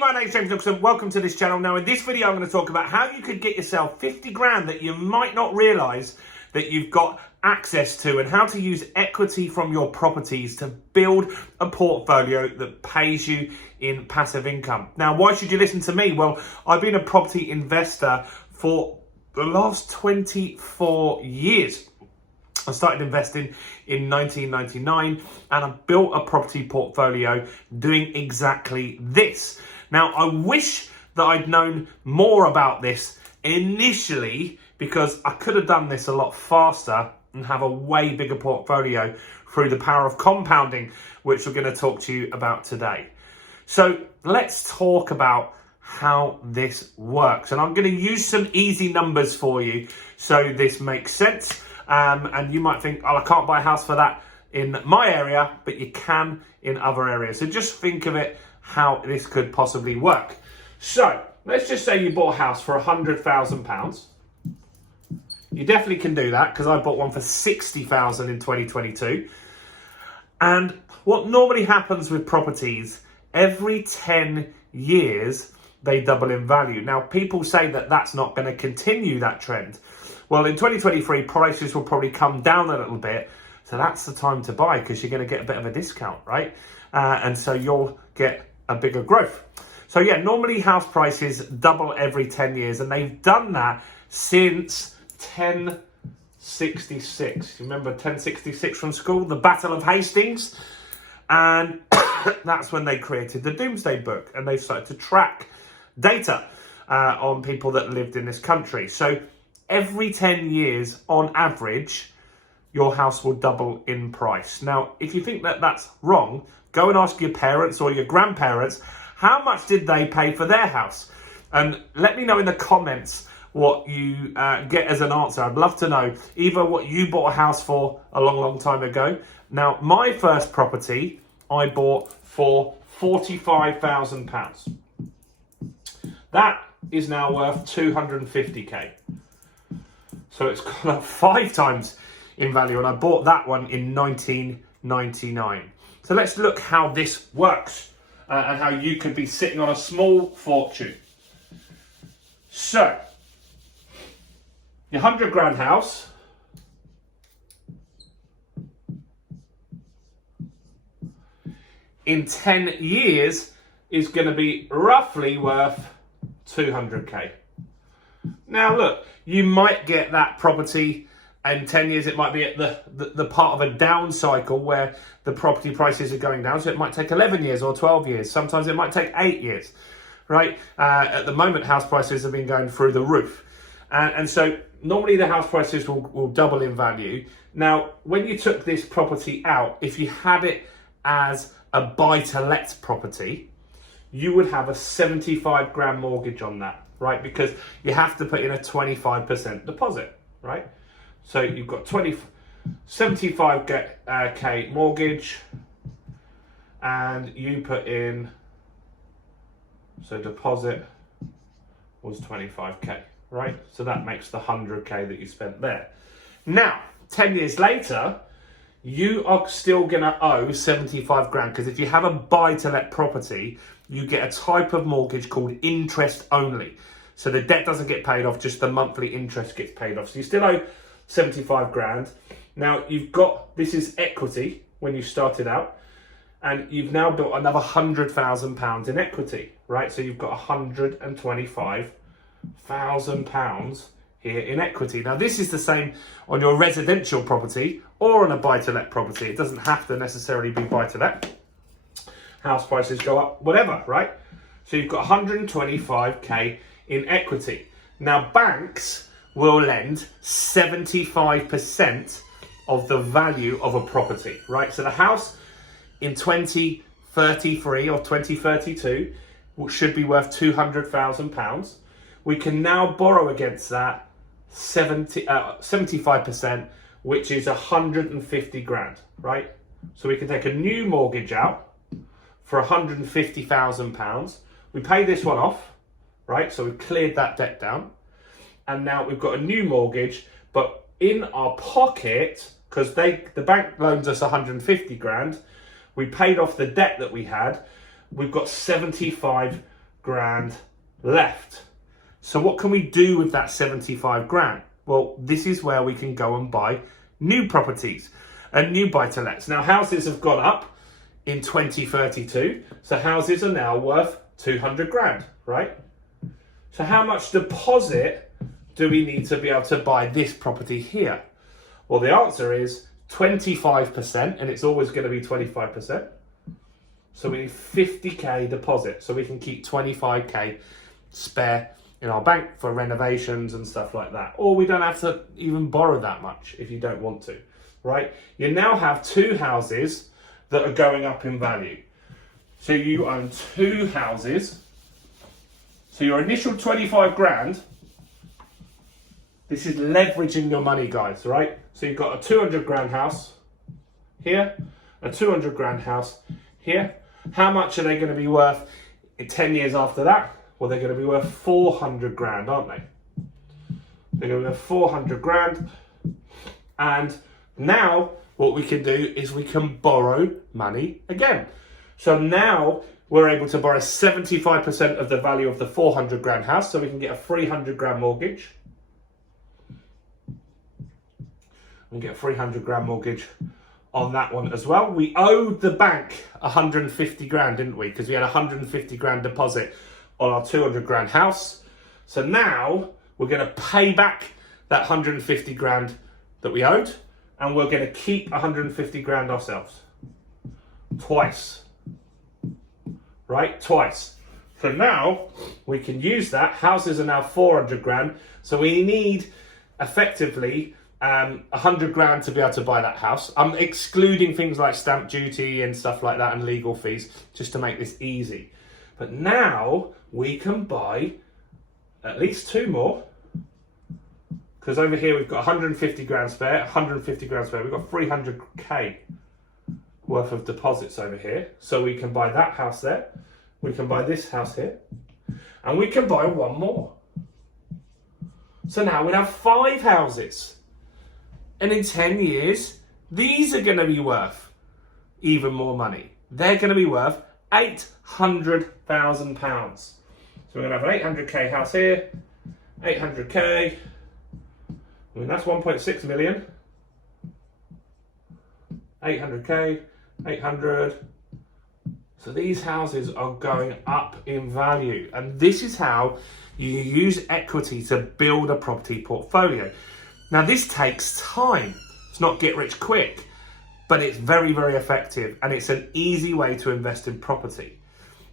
my name's James Nicholson. Welcome to this channel. Now, in this video, I'm going to talk about how you could get yourself 50 grand that you might not realise that you've got access to, and how to use equity from your properties to build a portfolio that pays you in passive income. Now, why should you listen to me? Well, I've been a property investor for the last 24 years. I started investing in 1999 and I built a property portfolio doing exactly this. Now, I wish that I'd known more about this initially, because I could have done this a lot faster and have a way bigger portfolio through the power of compounding, which we're going to talk to you about today. So let's talk about how this works. And I'm going to use some easy numbers for you so this makes sense. And you might think, oh, I can't buy a house for that in my area, but you can in other areas. So just think of it how this could possibly work. So let's just say you bought a house for £100,000. You definitely can do that, because I bought one for £60,000 in 2022. And what normally happens with properties, every 10 years, they double in value. Now, people say that that's not going to continue that trend. Well, in 2023, prices will probably come down a little bit. So that's the time to buy, because you're going to get a bit of a discount, right? And so you'll get a bigger growth. So yeah, normally house prices double every 10 years. And they've done that since 1066. You remember 1066 from school? The Battle of Hastings. And that's when they created the Doomsday Book. And they started to track data on people that lived in this country. So every 10 years, on average, your house will double in price. Now, if you think that that's wrong, go and ask your parents or your grandparents, how much did they pay for their house? And let me know in the comments what you get as an answer. I'd love to know either what you bought a house for a long, long time ago. Now, my first property I bought for £45,000. That is now worth 250k. So it's gone up 5 times in value, and I bought that one in 1999. So let's look how this works and how you could be sitting on a small fortune. So, your 100 grand house in 10 years is going to be roughly worth 200k. Now look, you might get that property in 10 years, it might be at the part of a down cycle where the property prices are going down. So it might take 11 years or 12 years. Sometimes it might take 8 years, right? At the moment, house prices have been going through the roof. And so normally the house prices will double in value. Now, when you took this property out, if you had it as a buy-to-let property, you would have a 75 grand mortgage on that, right? Because you have to put in a 25% deposit, right? So you've got 75k mortgage, and you put in, so deposit was 25k, right? So that makes the 100k that you spent there. Now, 10 years later, you are still going to owe 75 grand, because if you have a buy-to-let property, you get a type of mortgage called interest only. So the debt doesn't get paid off, just the monthly interest gets paid off. So you still owe 75 grand. Now you've got, this is equity when you started out, and you've now built another £100,000 in equity, right? So you've got £125,000 here in equity. Now this is the same on your residential property or on a buy-to-let property. It doesn't have to necessarily be buy-to-let. House prices go up, whatever, right? So you've got 125k in equity. Now banks will lend 75% of the value of a property, right? So the house in 2033 or 2032 should be worth £200,000. We can now borrow against that 75%, which is 150 grand, right? So we can take a new mortgage out for £150,000. We pay this one off, right? So we've cleared that debt down. And now we've got a new mortgage, but in our pocket, because the bank loans us 150 grand, we paid off the debt that we had. We've got 75 grand left. So what can we do with that 75 grand? Well, this is where we can go and buy new properties and new buy-to-lets. Now, houses have gone up in 2032. So houses are now worth 200 grand, right? So how much deposit do we need to be able to buy this property here? Well, the answer is 25%, and it's always going to be 25%. So we need 50k deposit, so we can keep 25k spare in our bank for renovations and stuff like that. Or we don't have to even borrow that much if you don't want to, right? You now have two houses that are going up in value. So you own two houses. So your initial 25 grand, this is leveraging your money, guys, right? So you've got a 200 grand house here, a 200 grand house here. How much are they going to be worth in 10 years after that? Well, they're going to be worth 400 grand, aren't they? They're going to be worth 400 grand. And now what we can do is we can borrow money again. So now we're able to borrow 75% of the value of the 400 grand house, so we can get a 300 grand mortgage. We can get a 300 grand mortgage on that one as well. We owed the bank 150 grand, didn't we? Because we had 150 grand deposit on our 200 grand house. So now we're going to pay back that 150 grand that we owed, and we're going to keep 150 grand ourselves. Twice. Right? Twice. So now we can use that. Houses are now 400 grand. So we need effectively 100 grand to be able to buy that house. I'm excluding things like stamp duty and stuff like that and legal fees just to make this easy. But now we can buy at least two more, because over here we've got 150 grand spare, 150 grand spare. We've got 300k worth of deposits over here. So we can buy that house there. We can buy this house here. And we can buy one more. So now we have 5 houses. And in 10 years, these are going to be worth even more money. They're going to be worth £800,000. So we're going to have an 800k house here, 800k. I mean, that's 1.6 million. 800k, 800. So these houses are going up in value. And this is how you use equity to build a property portfolio. Now, this takes time. It's not get rich quick, but it's very, very effective. And it's an easy way to invest in property.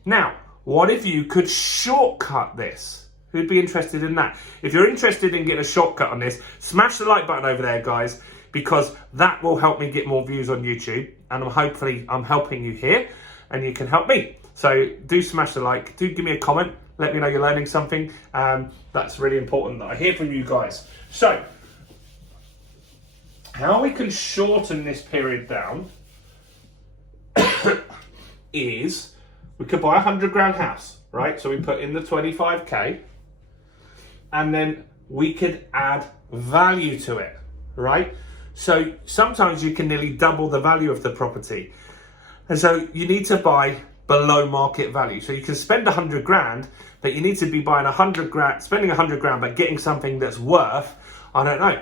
Now, what if you could shortcut this? Who'd be interested in that? If you're interested in getting a shortcut on this, smash the like button over there, guys, because that will help me get more views on YouTube. And I'm helping you here, and you can help me. So do smash the like, do give me a comment. Let me know you're learning something. That's really important that I hear from you guys. So, how we can shorten this period down is we could buy a 100 grand house, right? So we put in the 25k, and then we could add value to it, right? So sometimes you can nearly double the value of the property. And so you need to buy below market value. So you can spend 100 grand, but you need to be buying 100 grand, spending 100 grand, but getting something that's worth, I don't know,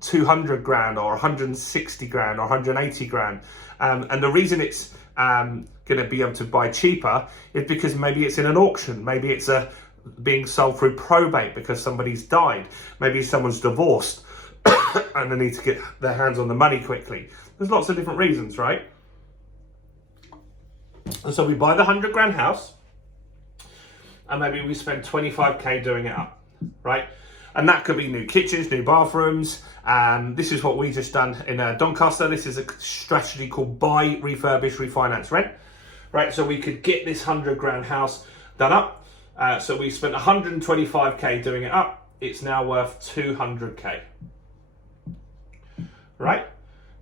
200 grand or 160 grand or 180 grand. And the reason it's going to be able to buy cheaper is because maybe it's in an auction. Maybe it's being sold through probate because somebody's died. Maybe someone's divorced and they need to get their hands on the money quickly. There's lots of different reasons, right? And so we buy the 100 grand house, and maybe we spend 25k doing it up, right? And that could be new kitchens, new bathrooms. This is what we just done in Doncaster. This is a strategy called buy, refurbish, refinance, rent, right? So we could get this 100 grand house done up. So we spent 125k doing it up. It's now worth 200k, right?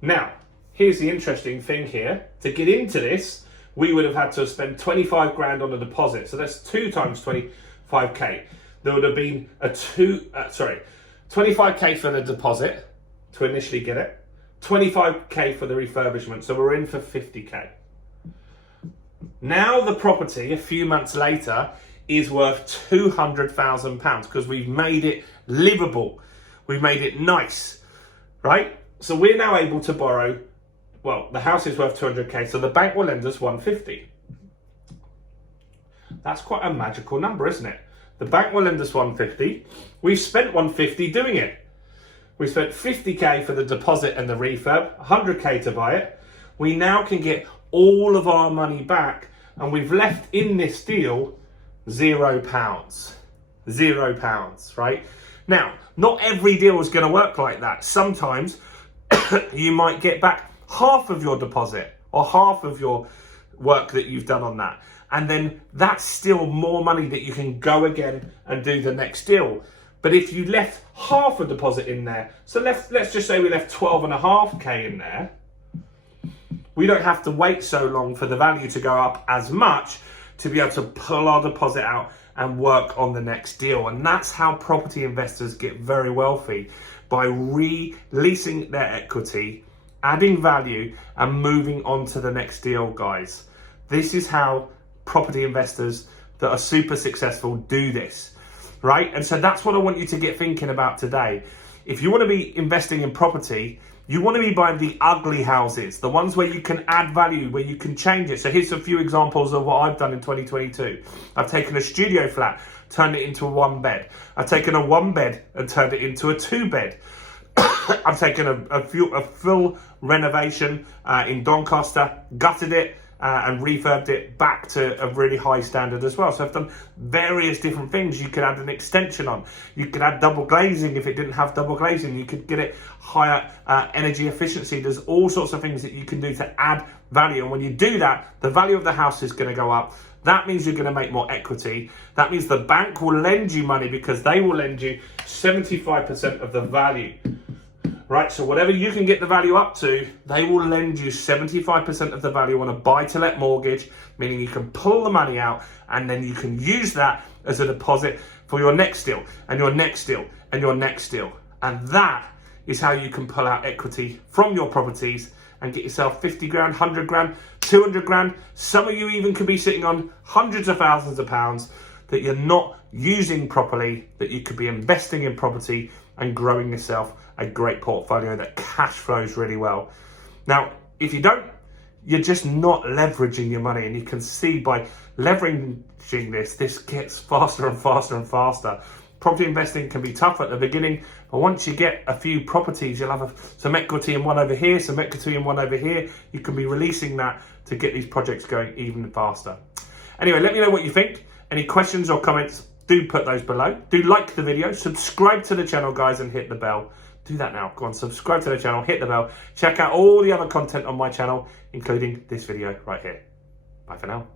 Now, here's the interesting thing here. To get into this, we would have had to spend 25 grand on a deposit. So that's 2 times 25k. There would have been 25k for the deposit to initially get it, 25k for the refurbishment. So we're in for 50k, Now the property, a few months later, is worth £200,000 because we've made it livable. We've made it nice, right? So we're now able to borrow, well, the house is worth 200k, so the bank will lend us 150. That's quite a magical number, isn't it? The bank will lend us 150. We've spent 150 doing it. We spent 50k for the deposit and the refurb, 100k to buy it. We now can get all of our money back, and we've left in this deal £0. £0, right? Now, not every deal is going to work like that. Sometimes you might get back half of your deposit or half of your work that you've done on that. And then that's still more money that you can go again and do the next deal. But if you left half a deposit in there, so let's just say we left 12.5k in there, we don't have to wait so long for the value to go up as much to be able to pull our deposit out and work on the next deal. And that's how property investors get very wealthy, by releasing their equity, adding value, and moving on to the next deal, guys. This is how property investors that are super successful do this, right? And so that's what I want you to get thinking about today. If you want to be investing in property, you want to be buying the ugly houses, the ones where you can add value, where you can change it. So here's a few examples of what I've done in 2022. I've taken a studio flat, turned it into a 1-bed. I've taken a 1-bed and turned it into a 2-bed. I've taken a full renovation in Doncaster, gutted it, and refurbed it back to a really high standard as well. So I've done various different things. You could add an extension on. You could add double glazing if it didn't have double glazing. You could get it higher energy efficiency. There's all sorts of things that you can do to add value. And when you do that, the value of the house is going to go up. That means you're going to make more equity. That means the bank will lend you money because they will lend you 75% of the value. Right, so whatever you can get the value up to, they will lend you 75% of the value on a buy-to-let mortgage, meaning you can pull the money out and then you can use that as a deposit for your next deal and your next deal and your next deal. And that is how you can pull out equity from your properties and get yourself 50 grand, 100 grand, 200 grand. Some of you even could be sitting on hundreds of thousands of pounds that you're not using properly, that you could be investing in property and growing yourself a great portfolio that cash flows really well. Now, if you don't, you're just not leveraging your money. And you can see by leveraging this gets faster and faster and faster. Property investing can be tough at the beginning, but once you get a few properties, you'll have some equity in one over here, some equity in one over here. You can be releasing that to get these projects going even faster. Anyway, let me know what you think. Any questions or comments, do put those below. Do like the video, subscribe to the channel, guys, and hit the bell. Do that now. Go on, subscribe to the channel, hit the bell. Check out all the other content on my channel, including this video right here. Bye for now.